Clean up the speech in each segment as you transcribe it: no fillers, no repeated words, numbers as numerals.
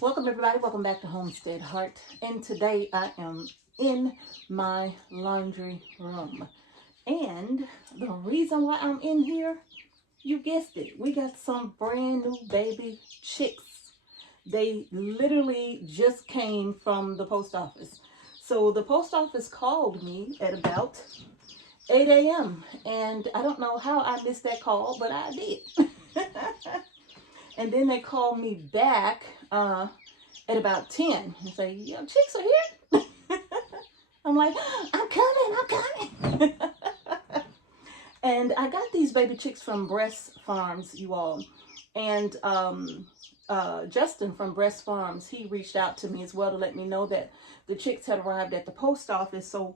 Welcome everybody, welcome back to Homestead Heart. And today I am in my laundry room. And the reason why I'm in here, you guessed it, we got some brand new baby chicks. They literally just came from the post office. So the post office called me at about 8 a.m. and I don't know how I missed that call, but I did. And then they called me back at about 10 and say, "Yo, chicks are here." I'm like, I'm coming. And I got these baby chicks from BRESSE Farms, you all. And Justin from BRESSE Farms, he reached out to me as well to let me know that the chicks had arrived at the post office. So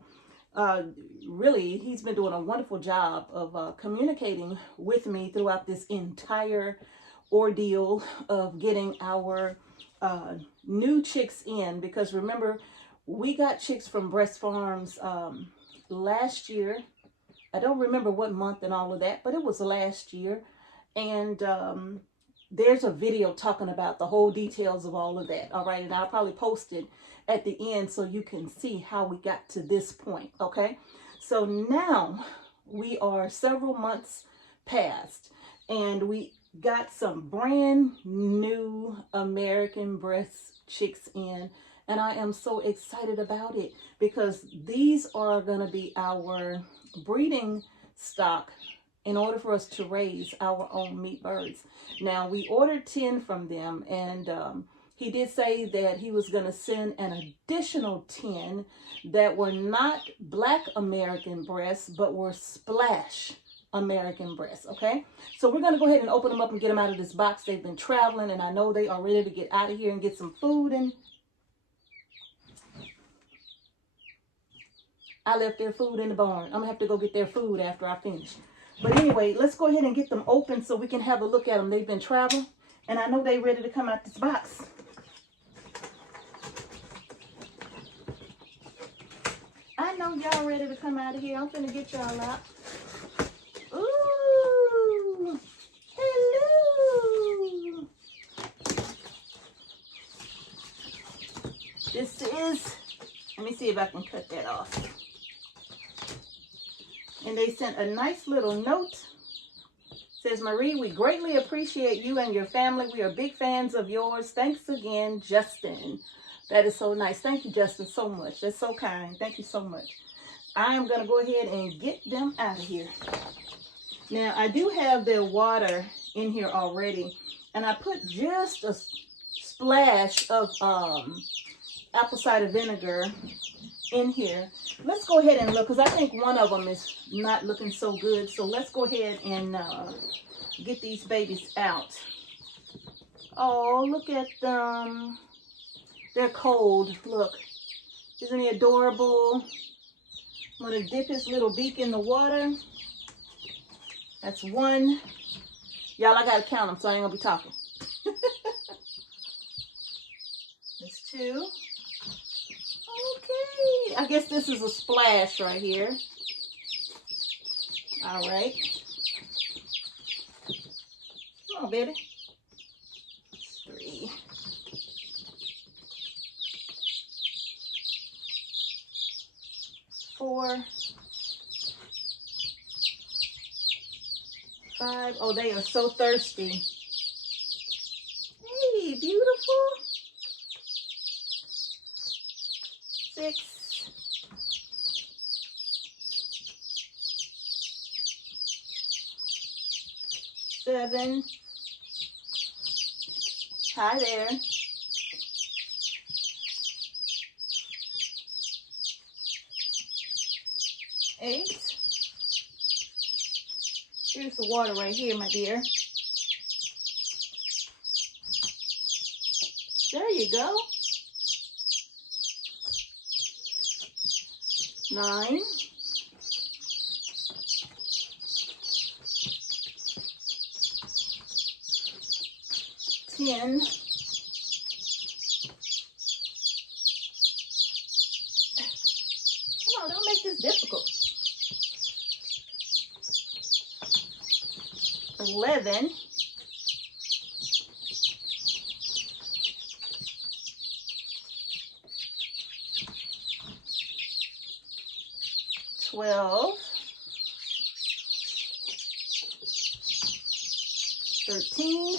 really, he's been doing a wonderful job of communicating with me throughout this entire ordeal of getting our new chicks in, because remember, we got chicks from BRESSE Farms last year. I don't remember what month and all of that, but it was last year. And there's a video talking about the whole details of all of that. All right, and I'll probably post it at the end so you can see how we got to this point. Okay, so now we are several months past and we got some brand new American BRESSE chicks in, and I am so excited about it because these are going to be our breeding stock in order for us to raise our own meat birds. Now, we ordered 10 from them, and he did say that he was going to send an additional 10 that were not Black American BRESSE, but were Splash American BRESSE. Okay, so we're going to go ahead and open them up and get them out of this box. They've been traveling, and I know they are ready to get out of here and get some food. And I left their food in the barn. I'm gonna have to go get their food after I finish. But anyway, let's go ahead and get them open so we can have a look at them. They've been traveling, and I know they're ready to come out this box. I know y'all ready to come out of here. I'm finna get y'all out. Ooh, hello. This is, let me see if I can cut that off. And they sent a nice little note. It says, "Marie, we greatly appreciate you and your family. We are big fans of yours. Thanks again, Justin." That is so nice. Thank you, Justin, so much. That's so kind. Thank you so much. I am going to go ahead and get them out of here. Now, I do have their water in here already, and I put just a splash of apple cider vinegar in here. Let's go ahead and look, because I think one of them is not looking so good. So let's go ahead and get these babies out. Oh, look at them. They're cold. Look. Isn't he adorable? I'm going to dip his little beak in the water. That's one. Y'all, I got to count them, so I ain't going to be talking. That's two. Okay. I guess this is a splash right here. All right. Come on, baby. Three. Four. Five. Oh, they are so thirsty. Hey, beautiful. 6. 7. Hi there. 8. Here's the water right here, my dear. There you go. 9. 10. Come on, don't make this difficult. 11. 12, 13,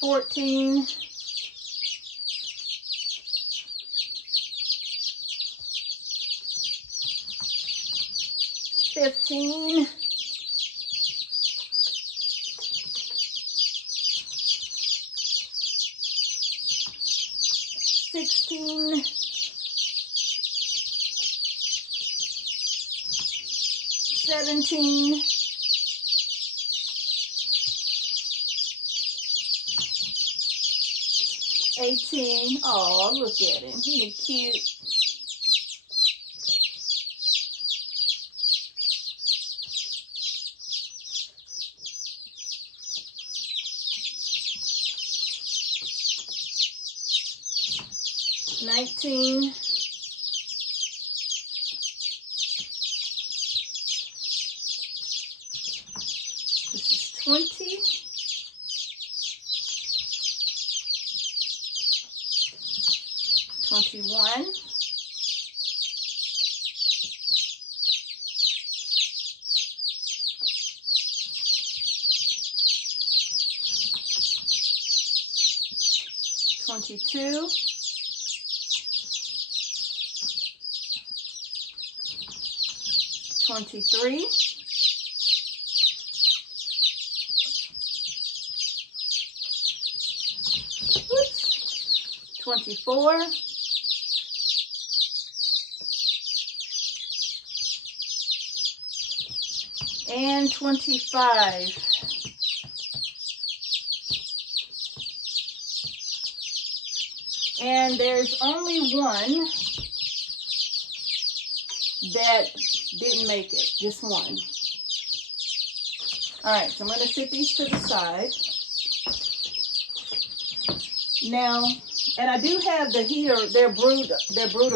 14, 15, 16, 17, 18. Oh, look at him. Isn't he cute? 19. 20. 21. 22. 23. 24. 25. And there's only one that didn't make it, just one. All right, so I'm going to sit these to the side. Now, and I do have the heater, their brooder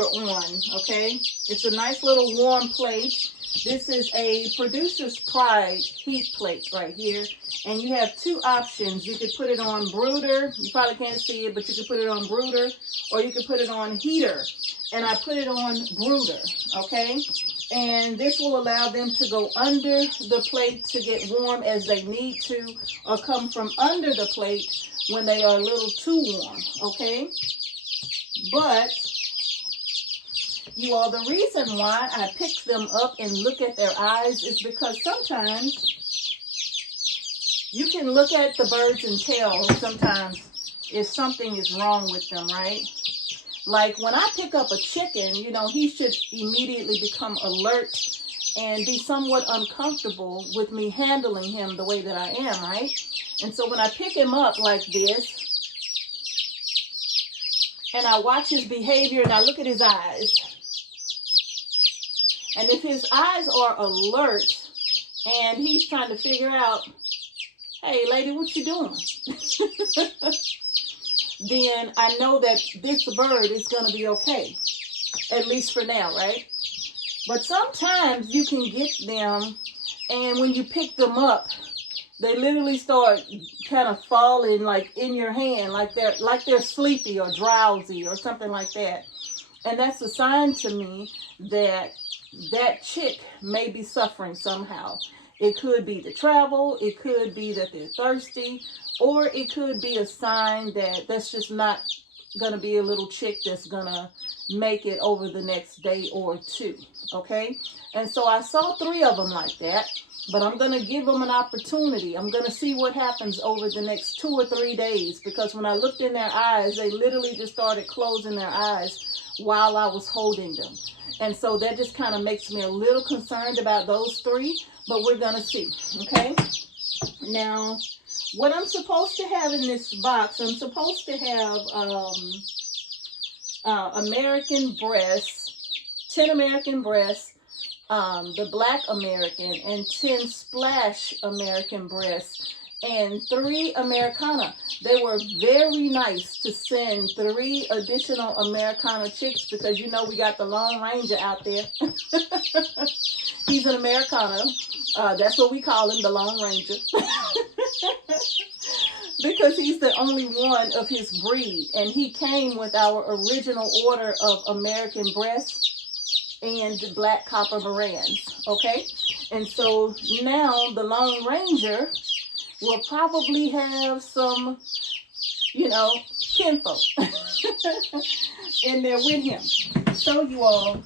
on, okay? It's a nice little warm plate. This is a Producer's Pride heat plate right here. And you have two options. You could put it on brooder. You probably can't see it, but you could put it on brooder, or you could put it on heater. And I put it on brooder, okay? And this will allow them to go under the plate to get warm as they need to, or come from under the plate when they are a little too warm, okay? But you all, the reason why I pick them up and look at their eyes is because sometimes you can look at the birds and tell sometimes if something is wrong with them, right? Like when I pick up a chicken, you know, he should immediately become alert and be somewhat uncomfortable with me handling him the way that I am, right? And so when I pick him up like this, and I watch his behavior and I look at his eyes, and if his eyes are alert and he's trying to figure out, hey, lady, what you doing? Then I know that this bird is going to be okay, at least for now, right? But sometimes you can get them, and when you pick them up, they literally start kind of falling like in your hand, like they're sleepy or drowsy or something like that. And that's a sign to me that that chick may be suffering somehow. It could be the travel, it could be that they're thirsty, or it could be a sign that that's just not going to be a little chick that's going to make it over the next day or two, okay? And so I saw 3 of them like that, but I'm going to give them an opportunity. I'm going to see what happens over the next 2 or 3 days, because when I looked in their eyes, they literally just started closing their eyes while I was holding them. And so that just kind of makes me a little concerned about those 3, but we're going to see, okay? Now, what I'm supposed to have in this box, I'm supposed to have American breast, 10 American breasts, the Black American, and 10 Splash American breasts, and 3 Americana. They were very nice to send 3 additional Americana chicks, because you know we got the Lone Ranger out there. He's an Americana. That's what we call him, the Lone Ranger. because he's the only one of his breed. And he came with our original order of American BRESSE and black copper Marans, okay? And so now the Lone Ranger will probably have some, you know, kinfolk in there with him. So you all,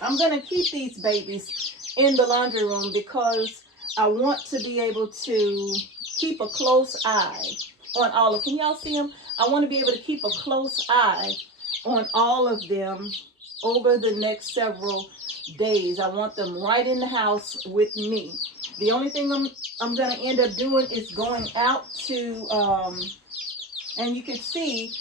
I'm going to keep these babies in the laundry room because I want to be able to keep a close eye on all of them. Can y'all see them? I want to be able to keep a close eye on all of them over the next several days. I want them right in the house with me. The only thing I'm going to end up doing is going out to, and you can see,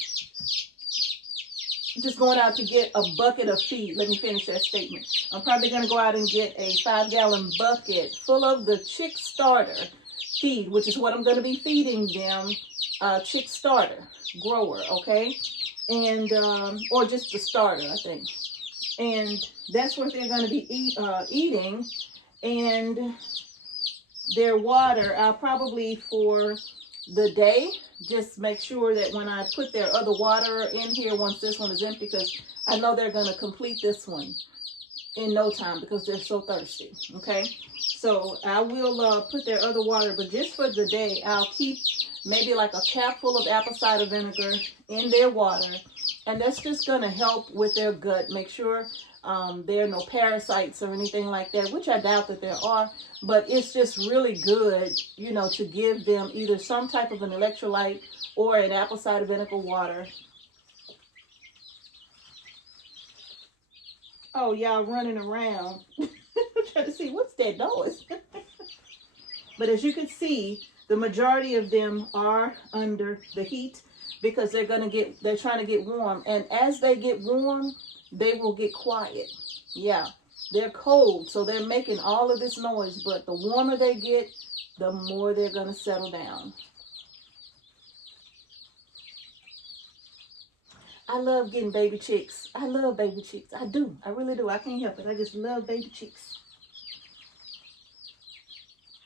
just going out to get a bucket of feed. Let me finish that statement. I'm probably going to go out and get a 5-gallon bucket full of the chick starter feed, which is what I'm going to be feeding them, chick starter grower, okay? And, or just the starter, I think. And that's what they're going to be eating. And their water, I'll probably for the day, just make sure that when I put their other water in here, once this one is empty, because I know they're going to complete this one in no time because they're so thirsty, okay? So I will put their other water, but just for the day, I'll keep maybe like a cap full of apple cider vinegar in their water, and that's just going to help with their gut. Make sure there are no parasites or anything like that, which I doubt that there are, but it's just really good, you know, to give them either some type of an electrolyte or an apple cider vinegar water. Oh, y'all running around. Trying to see what's that noise. But as you can see, the majority of them are under the heat because they're trying to get warm. And as they get warm, they will get quiet. Yeah, they're cold, so they're making all of this noise. But the warmer they get, the more they're going to settle down. I love getting baby chicks. I love baby chicks. I do. I really do. I can't help it. I just love baby chicks.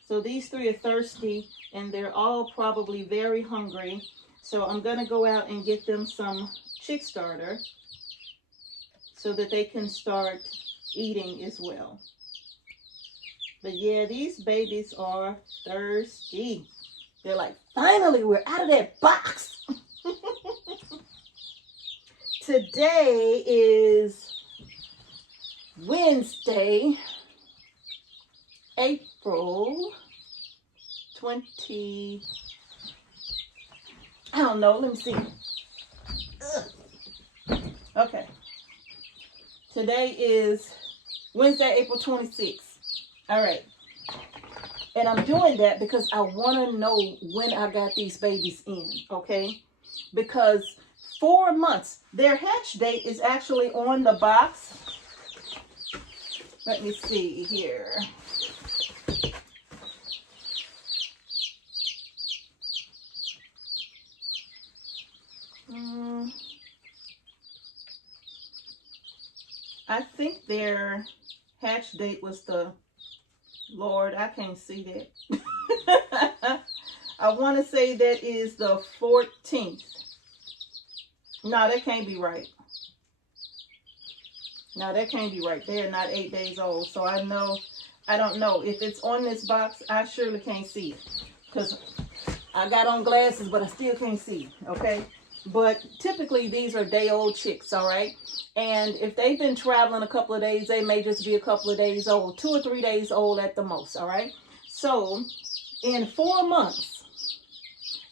So these three are thirsty, and they're all probably very hungry. So I'm going to go out and get them some chick starter so that they can start eating as well. But yeah, these babies are thirsty. They're like, finally, we're out of that box. Today is Wednesday, April 20, I don't know, let me see. Ugh. Okay. Today is Wednesday, April 26th. All right. And I'm doing that because I want to know when I got these babies in, okay? Because 4 months, their hatch date is actually on the box. Let me see here. I think their hatch date was Lord, I can't see that. I want to say that is the 14th. No, that can't be right. No, that can't be right. They're not 8 days old. So I don't know. If it's on this box, I surely can't see it. Because I got on glasses, but I still can't see. Okay? But typically, these are day-old chicks, all right? And if they've been traveling a couple of days, they may just be a couple of days old. 2 or 3 days old at the most, all right? So, in 4 months,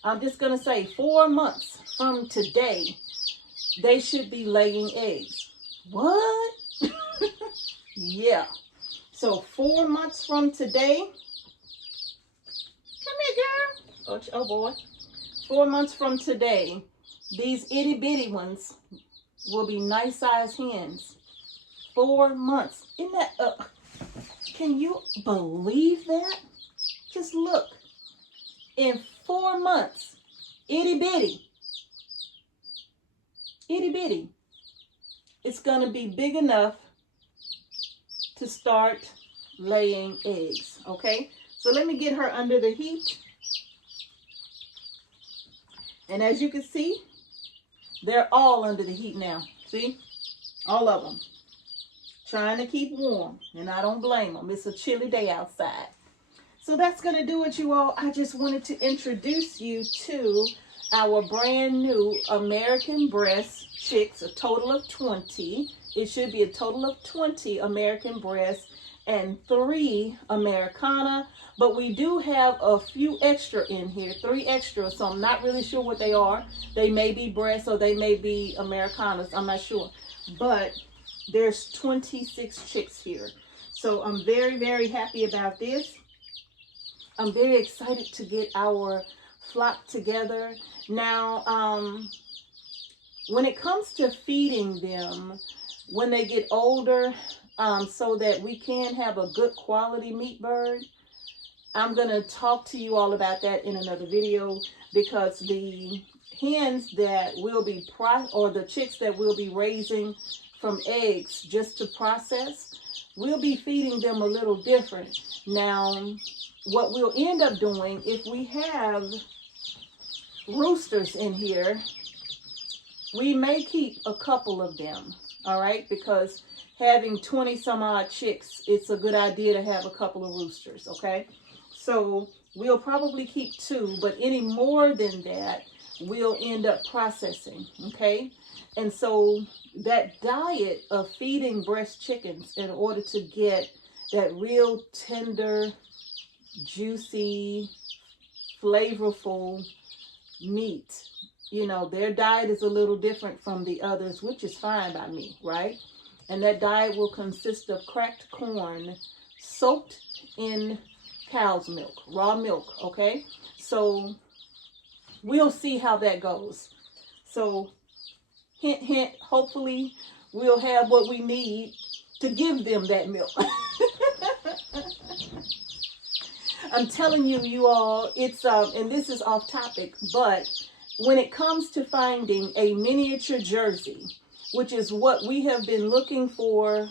I'm just going to say 4 months from today, they should be laying eggs. What? Yeah. So 4 months from today, come here, girl. Oh boy. 4 months from today, these itty bitty ones will be nice sized hens. 4 months. Isn't that, can you believe that? Just look. In 4 months, itty bitty. Itty bitty. It's going to be big enough to start laying eggs, okay? So let me get her under the heat. And as you can see, they're all under the heat now. See? All of them. Trying to keep warm. And I don't blame them. It's a chilly day outside. So that's going to do it, you all. I just wanted to introduce you to our brand new American breast chicks, a total of 20. It should be a total of 20 American breasts and 3 Americana. But we do have a few extra in here, 3 extra. So I'm not really sure what they are. They may be breasts or they may be Americanas. I'm not sure. But there's 26 chicks here. So I'm very, very happy about this. I'm very excited to get our flock together. Now, when it comes to feeding them, when they get older, so that we can have a good quality meat bird, I'm going to talk to you all about that in another video, because the hens that will be, or the chicks that we'll be raising from eggs just to process, we'll be feeding them a little different. Now, what we'll end up doing, if we have roosters in here, we may keep a couple of them, all right? Because having 20 some odd chicks, it's a good idea to have a couple of roosters, okay? So we'll probably keep 2, but any more than that, we'll end up processing, okay? And so that diet of feeding breast chickens in order to get that real tender, juicy, flavorful meat, you know, their diet is a little different from the others, which is fine by me, right? And that diet will consist of cracked corn soaked in cow's milk, raw milk, okay? So we'll see how that goes. So hint, hint, hopefully we'll have what we need to give them that milk. I'm telling you, you all, it's, and this is off topic, but when it comes to finding a miniature Jersey, which is what we have been looking for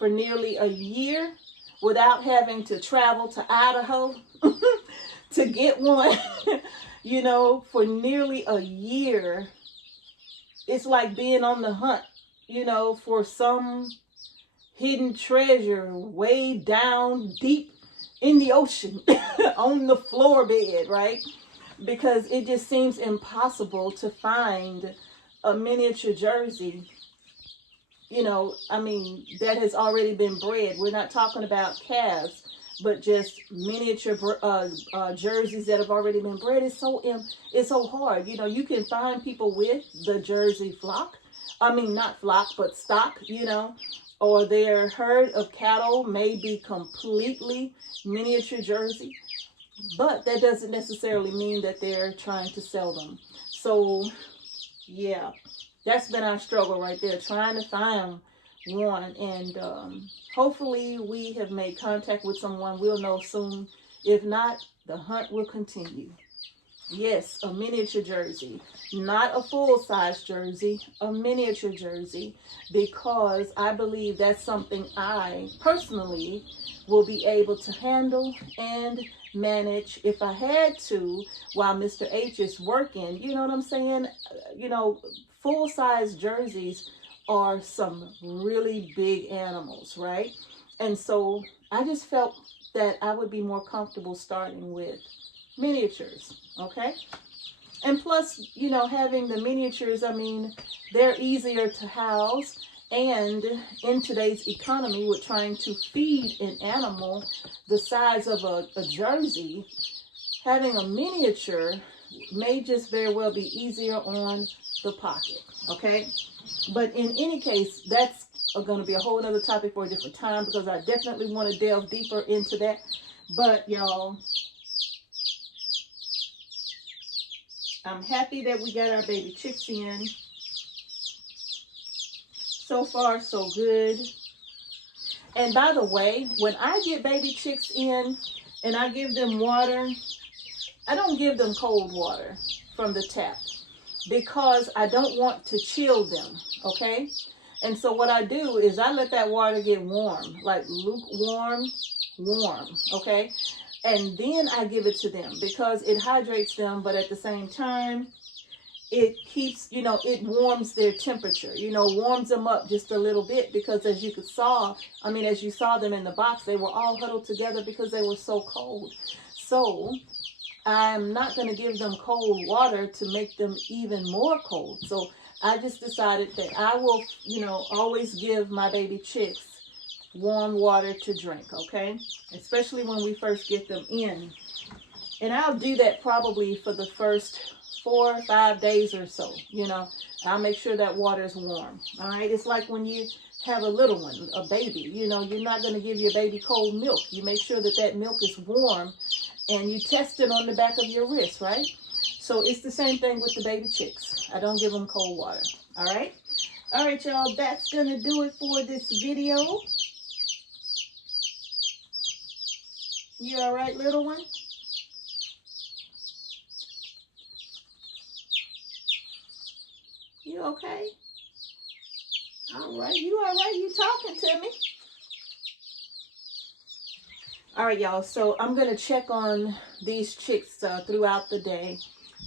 nearly a year without having to travel to Idaho to get one, you know, for nearly a year, it's like being on the hunt, you know, for some hidden treasure way down deep in the ocean on the floor bed, right? Because it just seems impossible to find a miniature Jersey, you know, I mean, that has already been bred. We're not talking about calves, but just miniature jerseys that have already been bred. It's so hard. You know, you can find people with the Jersey flock. I mean, not flock, but stock, you know, or their herd of cattle may be completely miniature Jersey, but that doesn't necessarily mean that they're trying to sell them. So, yeah, that's been our struggle right there, trying to find one. And hopefully we have made contact with someone. We'll know soon. If not, the hunt will continue. Yes, a miniature Jersey, not a full-size Jersey, a miniature Jersey, because I believe that's something I personally will be able to handle and manage if I had to while Mr. H is working. You know what I'm saying? You know, full-size Jerseys are some really big animals, right? And so I just felt that I would be more comfortable starting with miniatures, okay? And plus, you know, having the miniatures, I mean, they're easier to house. And in today's economy, with trying to feed an animal the size of a Jersey, having a miniature may just very well be easier on the pocket, okay? But in any case, that's going to be a whole other topic for a different time, because I definitely want to delve deeper into that. But y'all, I'm happy that we got our baby chicks in. So far, so good. And by the way, when I get baby chicks in and I give them water, I don't give them cold water from the tap, because I don't want to chill them, okay? And so what I do is I let that water get warm, like lukewarm, warm, okay? and then I give it to them because it hydrates them, but at the same time, it keeps, you know, it warms their temperature, you know, warms them up just a little bit, because as you as you saw them in the box, they were all huddled together because they were so cold. So I'm not going to give them cold water to make them even more cold. So I just decided that I will, you know, always give my baby chicks warm water to drink, okay? Especially when we first get them in. And I'll do that probably for the first 4 or 5 days or so, you know. I'll make sure that water is warm, all right? It's like when you have a little one, a baby, you know, you're not going to give your baby cold milk. You make sure that that milk is warm, and you test it on the back of your wrist, right? So it's the same thing with the baby chicks. I don't give them cold water, all right? All right, y'all, that's going to do it for this video. You all right, little one? You okay? All right, you all right? You talking to me? All right, y'all, so I'm going to check on these chicks throughout the day,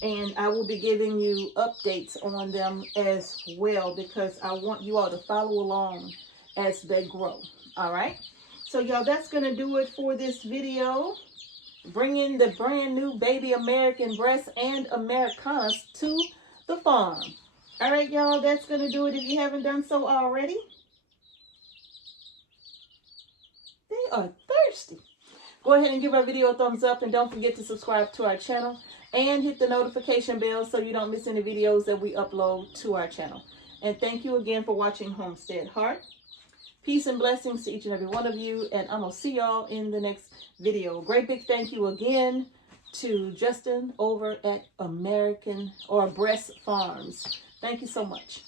and I will be giving you updates on them as well, because I want you all to follow along as they grow. All right, so y'all, that's going to do it for this video, bringing the brand new baby American breasts and Americanas to the farm. All right, y'all, that's going to do it if you haven't done so already. They are thirsty. Go ahead and give our video a thumbs up, and don't forget to subscribe to our channel and hit the notification bell so you don't miss any videos that we upload to our channel. And thank you again for watching Homestead Heart. Peace and blessings to each and every one of you, and I'm going to see y'all in the next video. Great big thank you again to Justin over at BRESSE Farms. Thank you so much.